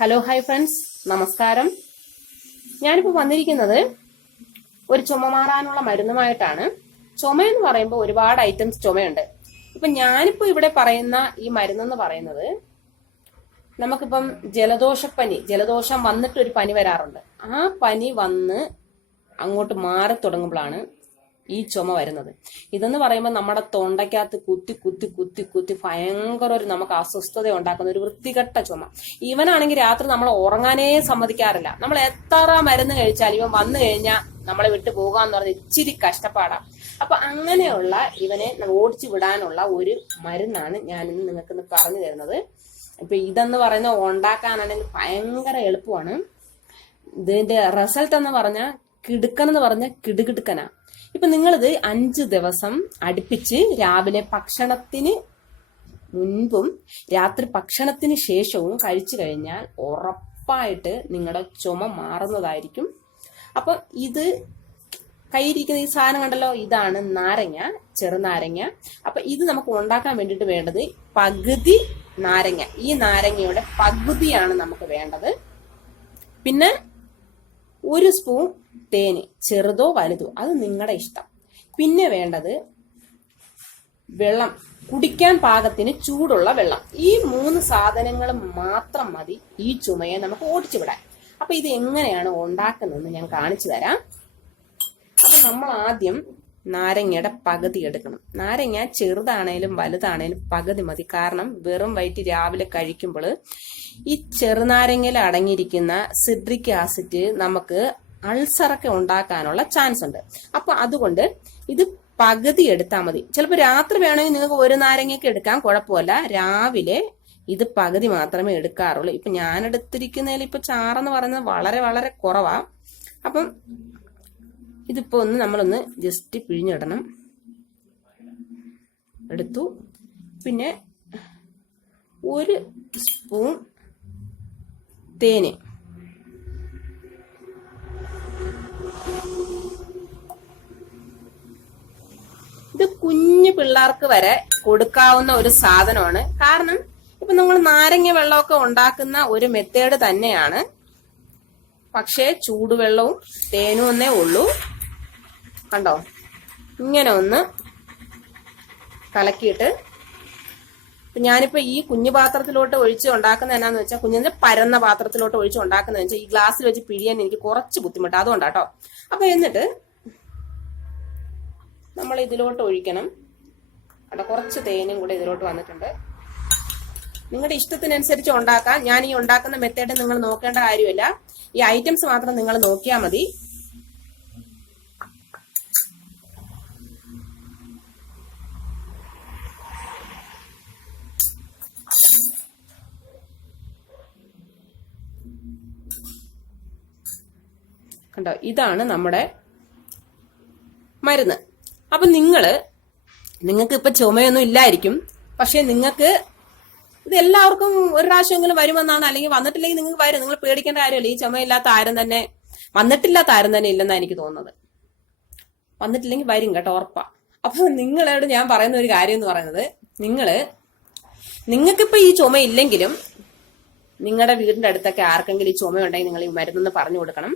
Hello hi friends, നമസ്കാരം. ഞാനിപ്പോൾ വന്നിരിക്കുന്നത് ഒരു ചുമ മാറാനുള്ള മരുന്നുമായിട്ടാണ്. ചുമയെന്ന് പറയുമ്പോൾ ഒരുപാട് ഐറ്റംസ് ചുമയുണ്ട്. ഇപ്പൊ ഞാനിപ്പോ ഇവിടെ പറയുന്ന ഈ മരുന്നെന്ന് പറയുന്നത്, നമുക്കിപ്പം ജലദോഷം വന്നിട്ട് ഒരു പനി വരാറുണ്ട്. ആ പനി വന്ന് അങ്ങോട്ട് മാറി തുടങ്ങുമ്പോഴാണ് ഈ ചുമ വരുന്നത്. ഇതെന്ന് പറയുമ്പോൾ നമ്മുടെ തൊണ്ടയ്ക്കകത്ത് കുത്തി കുത്തി കുത്തി കുത്തി ഭയങ്കര ഒരു നമുക്ക് അസ്വസ്ഥത ഉണ്ടാക്കുന്ന ഒരു വൃത്തികെട്ട ചുമ. ഇവനാണെങ്കിൽ രാത്രി നമ്മൾ ഉറങ്ങാനേ സമ്മതിക്കാറില്ല. നമ്മൾ എത്ര മരുന്ന് കഴിച്ചാൽ ഇവൻ വന്നു കഴിഞ്ഞാൽ നമ്മളെ വിട്ടു പോകാന്ന് പറഞ്ഞ് ഇച്ചിരി കഷ്ടപ്പാടാം. അപ്പൊ അങ്ങനെയുള്ള ഇവനെ ഓടിച്ചു വിടാനുള്ള ഒരു മരുന്നാണ് ഞാനിന്ന് നിങ്ങൾക്കിന്ന് പറഞ്ഞു തരുന്നത്. ഇപ്പൊ ഇതെന്ന് പറയുന്ന ഉണ്ടാക്കാനാണെങ്കിൽ ഭയങ്കര എളുപ്പമാണ്. ഇതിന്റെ റിസൾട്ട് എന്ന് പറഞ്ഞാൽ കിടുക്കനെന്ന് പറഞ്ഞാൽ കിടുകിടുക്കനാ. ഇപ്പൊ നിങ്ങളിത് 5 ദിവസം അടുപ്പിച്ച് രാവിലെ ഭക്ഷണത്തിന് മുൻപും രാത്രി ഭക്ഷണത്തിന് ശേഷവും കഴിച്ചു കഴിഞ്ഞാൽ ഉറപ്പായിട്ട് നിങ്ങളുടെ ചുമ മാറുന്നതായിരിക്കും. അപ്പൊ ഇത് കയ്യിരിക്കുന്ന ഈ സാധനം കണ്ടല്ലോ, ഇതാണ് നാരങ്ങ, ചെറുനാരങ്ങ. അപ്പൊ ഇത് നമുക്ക് ഉണ്ടാക്കാൻ വേണ്ടിയിട്ട് വേണ്ടത് പകുതി നാരങ്ങ. ഈ നാരങ്ങയുടെ പകുതിയാണ് നമുക്ക് വേണ്ടത്. പിന്നെ 1 സ്പൂൺ തേന്, ചെറുതോ വലുതോ അത് നിങ്ങളുടെ ഇഷ്ടം. പിന്നെ വേണ്ടത് വെള്ളം, കുടിക്കാൻ പാകത്തിന് ചൂടുള്ള വെള്ളം. ഈ 3 സാധനങ്ങൾ മാത്രം മതി ഈ ചുമയെ നമുക്ക് ഓടിച്ചു വിടാൻ. അപ്പൊ ഇത് എങ്ങനെയാണ് ഉണ്ടാക്കുന്നതെന്ന് ഞാൻ കാണിച്ചു തരാം. അപ്പൊ നമ്മൾ ആദ്യം നാരങ്ങയുടെ പകുതി എടുക്കണം. നാരങ്ങ ചെറുതാണേലും വലുതാണേലും പകുതി മതി. കാരണം വെറും വയറ്റി രാവിലെ കഴിക്കുമ്പോൾ ഈ ചെറുനാരങ്ങയിൽ അടങ്ങിയിരിക്കുന്ന സിട്രിക് ആസിഡ് നമുക്ക് അൾസറൊക്കെ ഉണ്ടാക്കാനുള്ള ചാൻസ് ഉണ്ട്. അപ്പൊ അതുകൊണ്ട് ഇത് പകുതി എടുത്താൽ മതി. ചിലപ്പോൾ രാത്രി വേണമെങ്കിൽ നിങ്ങൾക്ക് 1 നാരങ്ങയൊക്കെ എടുക്കാൻ കുഴപ്പമില്ല. രാവിലെ ഇത് പകുതി മാത്രമേ എടുക്കാറുള്ളൂ. ഇപ്പൊ ഞാൻ എടുത്തിരിക്കുന്നതിൽ ഇപ്പൊ ചാറെന്ന് പറയുന്നത് വളരെ വളരെ കുറവാ. അപ്പം ഇതിപ്പോ നമ്മളൊന്ന് ജസ്റ്റ് പിഴിഞ്ഞിടണം. എടുത്തു. പിന്നെ 1 സ്പൂൺ തേന്, ഇത് കുഞ്ഞു പിള്ളേർക്ക് വരെ കൊടുക്കാവുന്ന ഒരു സാധനമാണ്. കാരണം ഇപ്പൊ നിങ്ങൾ നാരങ്ങ വെള്ളമൊക്കെ ഉണ്ടാക്കുന്ന ഒരു മെത്തേഡ് തന്നെയാണ്. പക്ഷേ ചൂടുവെള്ളവും തേനും എന്നേ ഉള്ളൂ. കണ്ടോ, ഇങ്ങനെ ഒന്ന് കലക്കിയിട്ട് ഞാനിപ്പോ ഈ കുഞ്ഞു പാത്രത്തിലോട്ട് ഒഴിച്ച് ഉണ്ടാക്കുന്ന എന്നാന്ന് വെച്ചാൽ, കുഞ്ഞിന്റെ പരന്ന പാത്രത്തിലോട്ട് ഒഴിച്ച് ഉണ്ടാക്കുന്നതെന്ന് വെച്ചാൽ ഈ ഗ്ലാസ്സിൽ വെച്ച് പിഴിയാൻ എനിക്ക് കുറച്ച് ബുദ്ധിമുട്ട്, അതുകൊണ്ടാട്ടോ. അപ്പൊ എന്നിട്ട് നമ്മൾ ഇതിലോട്ട് ഒഴിക്കണം. അവിടെ കുറച്ച് തേനും കൂടെ ഇതിലോട്ട് വന്നിട്ടുണ്ട്. നിങ്ങളുടെ ഇഷ്ടത്തിനനുസരിച്ച് ഉണ്ടാക്കാം. ഞാൻ ഈ ഉണ്ടാക്കുന്ന മെത്തേഡ് നിങ്ങൾ നോക്കേണ്ട കാര്യമില്ല. ഈ ഐറ്റംസ് മാത്രം നിങ്ങൾ നോക്കിയാൽ മതി. കണ്ടോ, ഇതാണ് നമ്മുടെ മരുന്ന്. അപ്പൊ നിങ്ങൾക്ക് ഇപ്പൊ ചുമയൊന്നും ഇല്ലായിരിക്കും. പക്ഷെ നിങ്ങൾക്ക് ഇത് എല്ലാവർക്കും ഒരു പ്രാവശ്യമെങ്കിലും വരുമെന്നാണ്, അല്ലെങ്കിൽ വന്നിട്ടില്ലെങ്കിൽ നിങ്ങൾക്ക് വരും. നിങ്ങൾ പേടിക്കേണ്ട കാര്യമല്ല. ഈ ചുമയില്ലാത്ത ആരും തന്നെ, വന്നിട്ടില്ലാത്ത ആരും തന്നെ ഇല്ലെന്നാണ് എനിക്ക് തോന്നുന്നത്. വന്നിട്ടില്ലെങ്കിൽ വരും കേട്ടോ, ഉറപ്പാ. അപ്പൊ നിങ്ങളോട് ഞാൻ പറയുന്ന ഒരു കാര്യം എന്ന് പറയുന്നത്, നിങ്ങൾക്കിപ്പോ ഈ ചുമ ഇല്ലെങ്കിലും നിങ്ങളുടെ വീടിന്റെ അടുത്തൊക്കെ ആർക്കെങ്കിലും ഈ ചുമയുണ്ടെങ്കിൽ നിങ്ങൾ ഈ മരുന്നെന്ന് പറഞ്ഞു കൊടുക്കണം.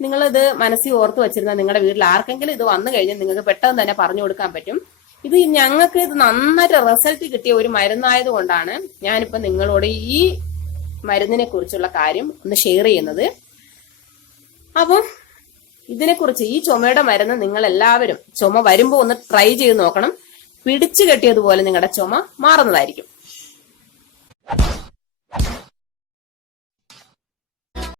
നിങ്ങളിത് മനസ്സിൽ ഓർത്ത് വെച്ചിരുന്നാൽ നിങ്ങളുടെ വീട്ടിൽ ആർക്കെങ്കിലും ഇത് വന്നു കഴിഞ്ഞാൽ നിങ്ങൾക്ക് പെട്ടെന്ന് തന്നെ പറഞ്ഞു കൊടുക്കാൻ പറ്റും. ഇത് ഞങ്ങൾക്ക് ഇത് നന്നായിട്ട് റിസൾട്ട് കിട്ടിയ ഒരു മരുന്നായത് കൊണ്ടാണ് ഞാനിപ്പോ നിങ്ങളോട് ഈ മരുന്നിനെ കുറിച്ചുള്ള കാര്യം ഒന്ന് ഷെയർ ചെയ്യുന്നത്. അപ്പം ഇതിനെക്കുറിച്ച്, ഈ ചുമയുടെ മരുന്ന് നിങ്ങൾ എല്ലാവരും ചുമ വരുമ്പോൾ ഒന്ന് ട്രൈ ചെയ്ത് നോക്കണം. പിടിച്ചു കെട്ടിയതുപോലെ നിങ്ങളുടെ ചുമ മാറുന്നതായിരിക്കും.